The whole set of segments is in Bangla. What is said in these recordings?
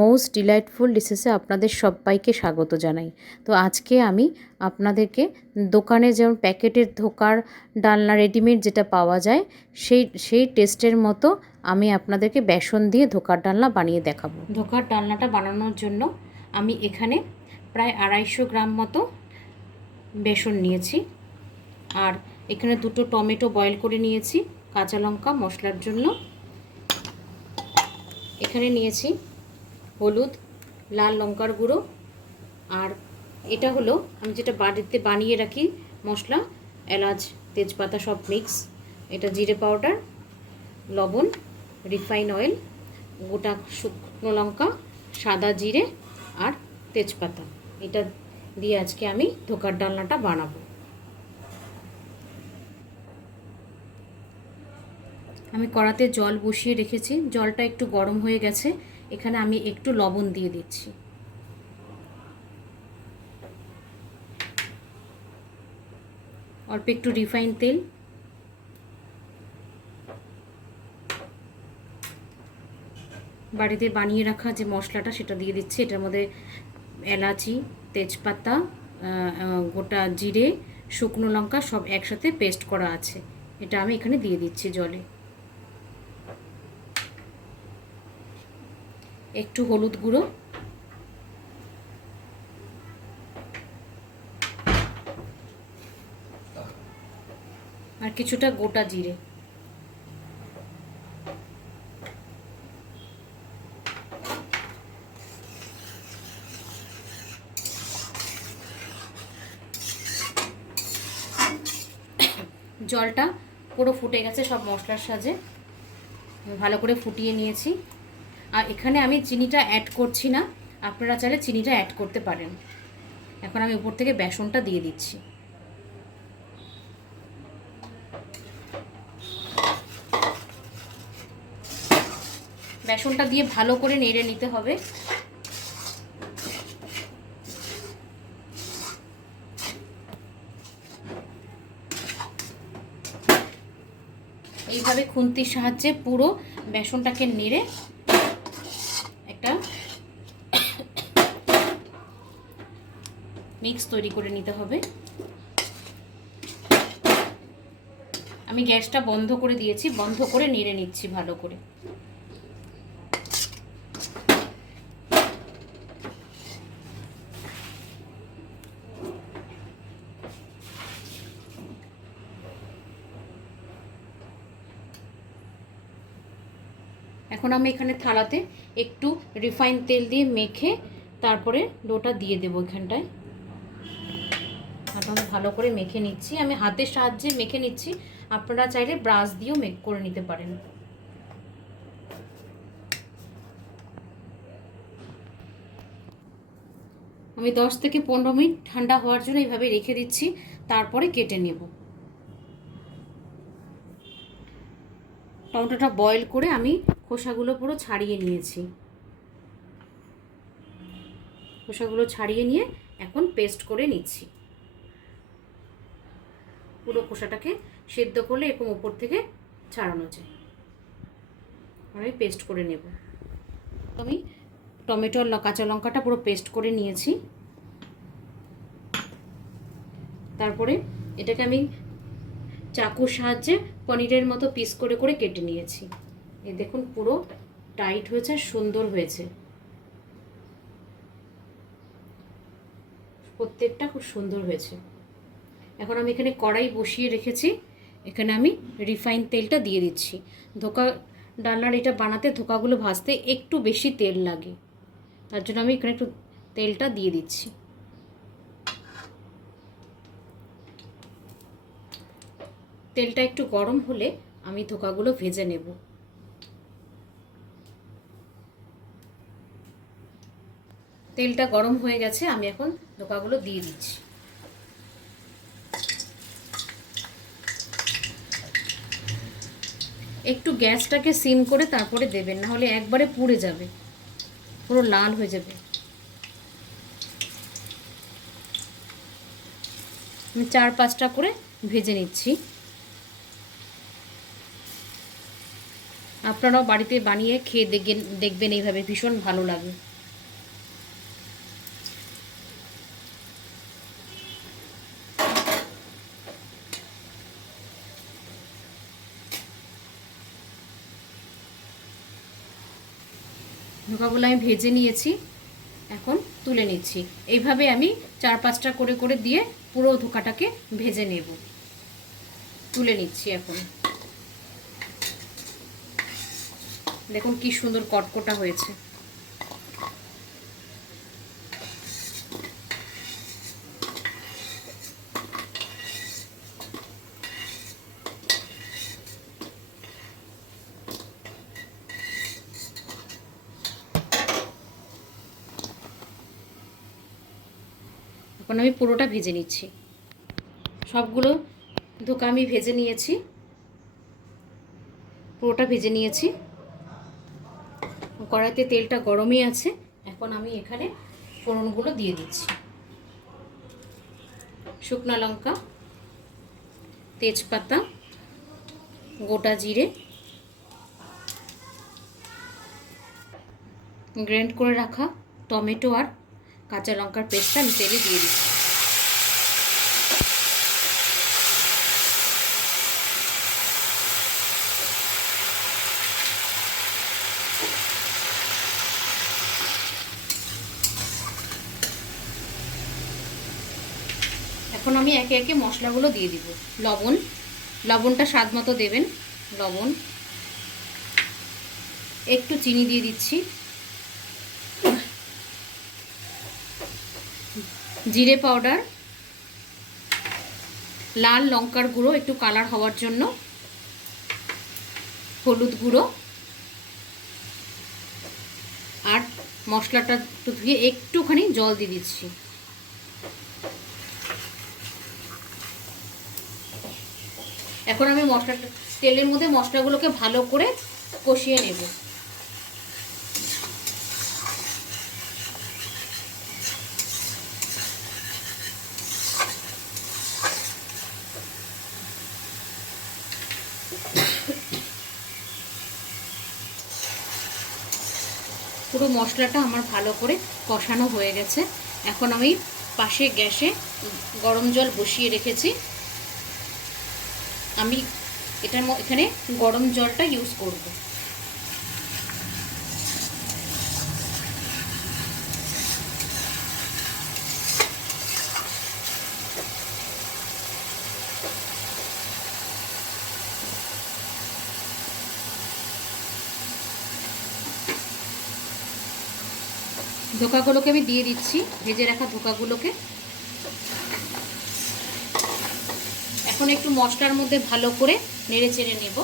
মোস্ট ডিলাইটফুল ডিশেসে আপনাদের সবাইকে স্বাগত জানাই। তো আজকে আমি আপনাদেরকে দোকানে যেমন প্যাকেটের ধোকার ডালনা রেডিমেড যেটা পাওয়া যায় সেই টেস্টের মতো আমি আপনাদেরকে বেসন দিয়ে ধোকার ডালনা বানিয়ে দেখাবো। ধোকার ডালনাটা বানানোর জন্য আমি এখানে প্রায় 250 গ্রাম মতো বেসন নিয়েছি, আর এখানে 2টো টমেটো বয়েল করে নিয়েছি, কাঁচা লঙ্কা মশলার জন্য। এখানে নিয়েছি হলুদ, লাল লঙ্কার গুঁড়ো, আর এটা হলো আমি যেটা বাড়িতে বানিয়ে রাখি মশলা, এলাচ তেজপাতা সব মিক্স। এটা জিরে পাউডার, লবণ, রিফাইন অয়েল, গোটা শুকনো লঙ্কা, সাদা জিরে আর তেজপাতা। এটা দিয়ে আজকে আমি ধোকার ডালনাটা বানাবো। আমি কড়াতে জল বসিয়ে রেখেছি, জলটা একটু গরম হয়ে গেছে। এখানে আমি একটু লবণ দিয়ে দিচ্ছি। অল্প একটু রিফাইন তেল, বাড়িতে বানিয়ে রাখা যে মশলাটা সেটা দিয়ে দিচ্ছি। এটার মধ্যে এলাচি, তেজপাতা, গোটা জিরে, শুকনো লঙ্কা সব একসাথে পেস্ট করা আছে। এটা আমি এখানে দিয়ে দিচ্ছি জলে। একটু হলুদ গুঁড়ো, আর কিছুটা গোটা জিরে। জলটা পুরো ফুটে গেছে সব মশলার সাথে, ভালো করে ফুটিয়ে নিয়েছি। আর এখানে আমি চিনিটা অ্যাড করছি না, আপনারা চাইলে চিনিটা অ্যাড করতে পারেন। এখন আমি উপর থেকে বেসনটা দিয়ে দিচ্ছি। বেসনটা দিয়ে ভালো করে নেড়ে নিতে হবে। এইভাবে খুন্তির সাহায্যে পুরো বেসনটাকে নেড়ে একটা মিক্স তৈরি করে নিতে হবে। আমি গ্যাসটা বন্ধ করে দিয়েছি, বন্ধ করে নেড়ে নিচ্ছি ভালো করে। এখন আমি এখানে থালাতে একটু রিফাইন তেল দিয়ে মেখে তারপরে ডোটা দিয়ে দেবো। এখানটায় এখন ভালো করে মেখে নিচ্ছি, আমি হাতের সাহায্যে মেখে নিচ্ছি। আপনারা চাইলে ব্রাশ দিয়েও মেক করে নিতে পারেন। আমি 10 থেকে 15 মিনিট ঠান্ডা হওয়ার জন্য এইভাবে রেখে দিচ্ছি, তারপরে কেটে নেব। টমেটোটা বয়েল করে আমি খোসাগুলো পুরো ছাড়িয়ে নিয়েছি। খোসাগুলো ছাড়িয়ে নিয়ে এখন পেস্ট করে নিচ্ছি। পুরো খোসাটাকে সেদ্ধ করলে এরকম উপর থেকে ছাড়ানো যায়। আমি পেস্ট করে নেব। আমি টমেটো আর কাঁচা লঙ্কাটা পুরো পেস্ট করে নিয়েছি। তারপরে এটাকে আমি চাকুর সাহায্যে পনিরের মতো পিস করে করে কেটে নিয়েছি। এই দেখুন পুরো টাইট হয়েছে, সুন্দর হয়েছে, প্রত্যেকটা খুব সুন্দর হয়েছে। এখন আমি এখানে কড়াই বসিয়ে রেখেছি, এখানে আমি রিফাইন তেলটা দিয়ে দিচ্ছি। ধোকা ডালনার এটা বানাতে ধোকাগুলো ভাজতে একটু বেশি তেল লাগে, তার জন্য আমি এখানে একটু তেলটা দিয়ে দিচ্ছি। তেলটা একটু গরম হলে আমি ধোকাগুলো ভেজে নেব। তেলটা গরম হয়ে গেছে, আমি এখন ধোকাগুলো দিয়ে দিচ্ছি। একটু গ্যাসটাকে সিম করে তারপরে দেবেন, না হলে একবারে পুড়ে যাবে, পুরো লাল হয়ে যাবে। আমি 4-5টা করে ভেজে নিচ্ছি। আপনারাও বাড়িতে বানিয়ে খেয়ে দেখবেন, এইভাবে ভীষণ ভালো লাগে। ধোকাগুলো আমি ভেজে নিয়েছি, এখন তুলে নিচ্ছি। এইভাবে আমি 4-5টা করে করে দিয়ে পুরো ধোকাটাকে ভেজে নেব। তুলে নিচ্ছি এখন। দেখুন কি সুন্দর কটকটা হয়েছে। এখন আমি পুরোটা ভেজে নিচ্ছি। সবগুলো ধোকা আমি ভেজে নিয়েছি, পুরোটা ভেজে নিয়েছি। কড়াইতে তেলটা গরমই আছে। এখন আমি এখানে ফোড়নগুলো দিয়ে দিচ্ছি। শুকনো লঙ্কা, তেজপাতা, গোটা জিরে, গ্রাইন্ড করে রাখা টমেটো আর কাঁচা লঙ্কার পেস্টটা আমি তেলে দিয়ে দিচ্ছি। এখন আমি একে একে মশলাগুলো দিয়ে দিব। লবণটা স্বাদ মতো দেবেন, লবণ, একটু চিনি দিয়ে দিচ্ছি, জিরে পাউডার, লাল লঙ্কার গুঁড়ো একটু কালার হওয়ার জন্য, হলুদ গুঁড়ো, আর মশলাটা একটু ধুয়ে একটুখানি জল দিয়ে দিচ্ছি। এখন আমি তেলের মধ্যে মশলাগুলোকে ভালো করে কষিয়ে নেব। পুরো মশলাটা আমার ভালো করে কষানো হয়ে গেছে। এখন আমি পাশে গ্যাসে গরম জল বসিয়ে রেখেছি। আমি এখানে গরম জলটা ইউজ করব। ধোকাগুলোকে আমি দিয়ে দিচ্ছি, ভেজে রাখা ধোকাগুলোকে। এখন একটু মশলার মধ্যে ভালো করে নেড়ে চেড়ে নেব।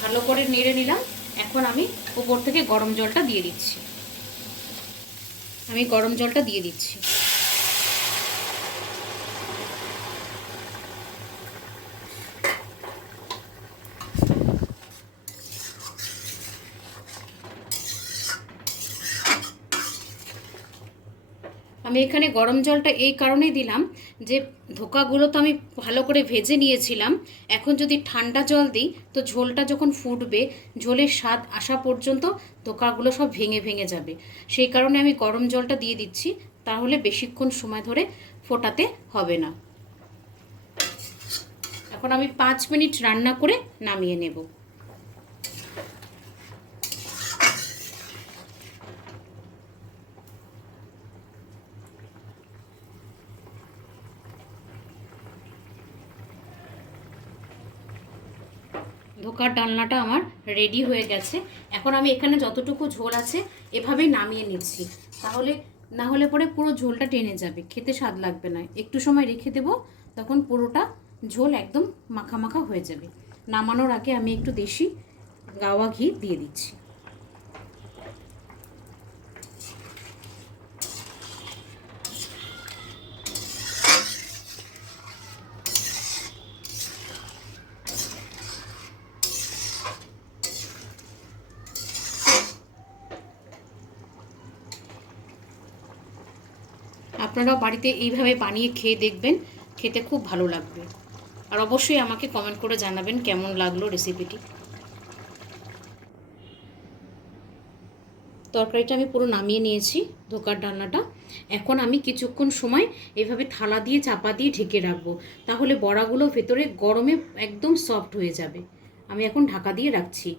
ভালো করে নেড়ে নিলাম। এখন আমি উপর থেকে গরম জলটা দিয়ে দিচ্ছি। আমি গরম জলটা দিয়ে দিচ্ছি। আমি এখানে গরম জলটা এই কারণেই দিলাম যে ধোকাগুলো তো আমি ভালো করে ভেজে নিয়েছিলাম। এখন যদি ঠান্ডা জল দিই তো ঝোলটা যখন ফুটবে, ঝোলের স্বাদ আসা পর্যন্ত ধোকাগুলো সব ভেঙে ভেঙে যাবে। সেই কারণে আমি গরম জলটা দিয়ে দিচ্ছি, তাহলে বেশিক্ষণ সময় ধরে ফোটাতে হবে না। এখন আমি 5 মিনিট রান্না করে নামিয়ে নেব। ধোকার ডালনাটা আমার রেডি হয়ে গেছে। এখন আমি এখানে যতটুকু ঝোল আছে এভাবেই নামিয়ে নিচ্ছি, না হলে পরে পুরো ঝোলটা টেনে যাবে, খেতে স্বাদ লাগবে না। একটু সময় রেখে দেব, তখন পুরোটা ঝোল একদম মাখা মাখা হয়ে যাবে। নামানোর আগে আমি একটু দেশি গাওয়া ঘি দিয়ে দিচ্ছি। আপনারাও বাড়িতে এইভাবে বানিয়ে খেয়ে দেখবেন, খেতে খুব ভালো লাগবে। আর অবশ্যই আমাকে কমেন্ট করে জানাবেন কেমন লাগলো রেসিপিটি। তরকারিটা আমি পুরো নামিয়ে নিয়েছি, ধোকার ডালনাটা। এখন আমি কিছুক্ষণ সময় এভাবে থালা দিয়ে চাপা দিয়ে ঢেকে রাখবো, তাহলে বড়াগুলো ভেতরে গরমে একদম সফট হয়ে যাবে। আমি এখন ঢাকা দিয়ে রাখছি।